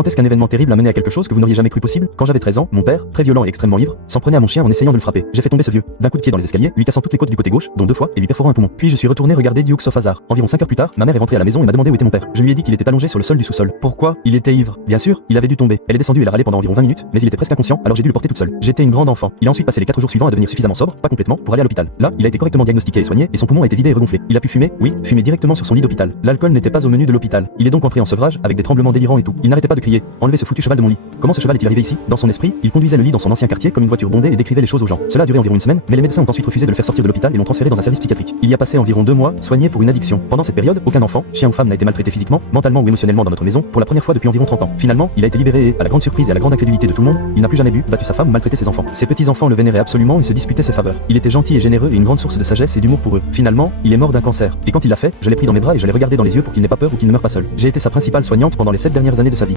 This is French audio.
Quand est-ce qu'un événement terrible a mené à quelque chose que vous n'auriez jamais cru possible? Quand j'avais 13 ans, mon père, très violent et extrêmement ivre, s'en prenait à mon chien en essayant de le frapper. J'ai fait tomber ce vieux d'un coup de pied dans les escaliers, lui cassant toutes les côtes du côté gauche, dont 2 fois, et lui perforant un poumon. Puis je suis retourné regarder Duke sauf hasard. Environ 5 heures plus tard, ma mère est rentrée à la maison et m'a demandé où était mon père. Je lui ai dit qu'il était allongé sur le sol du sous-sol. Pourquoi? Il était ivre. Bien sûr, il avait dû tomber. Elle est descendue et l'a râlé pendant environ 20 minutes, mais il était presque inconscient, alors j'ai dû le porter toute seule. J'étais une grande enfant. Il a ensuite passé les 4 jours suivants à devenir suffisamment sobre, pas complètement, pour aller à l'hôpital. Là, il a été correctement diagnostiqué et soigné, et son poumon a été vidé et regonflé. Il a pu fumer, oui, fumer directement sur son lit d'hôpital. L'alcool n'était pas au menu de l'hôpital. Il est donc entré en sevrage avec des tremblements délirants et tout. Il n'arrêtait pas de crier: enlevez ce foutu cheval de mon lit. Comment ce cheval est-il arrivé ici? Dans son esprit, il conduisait le lit dans son ancien quartier comme une voiture bondée et décrivait les choses aux gens. Cela a duré environ une semaine, mais les médecins ont ensuite refusé de le faire sortir de l'hôpital et l'ont transféré dans un service psychiatrique. Il y a passé environ 2 mois, soigné pour une addiction. Pendant cette période, aucun enfant, chien ou femme n'a été maltraité physiquement, mentalement ou émotionnellement dans notre maison pour la première fois depuis environ 30 ans. Finalement, il a été libéré et, à la grande surprise et à la grande incrédulité de tout le monde, il n'a plus jamais bu, battu sa femme ou maltraité ses enfants. Ses petits-enfants le vénéraient absolument et se disputaient ses faveurs. Il était gentil et généreux et une grande source de sagesse et d'humour pour eux. Finalement, il est mort d'un cancer. Et quand il l'a fait, je l'ai pris dans mes bras et je l'ai regardé dans les yeux pour qu'il n'ait pas peur ou qu'il ne meure pas seul. J'ai été sa principale soignante pendant les 7 dernières années de sa vie.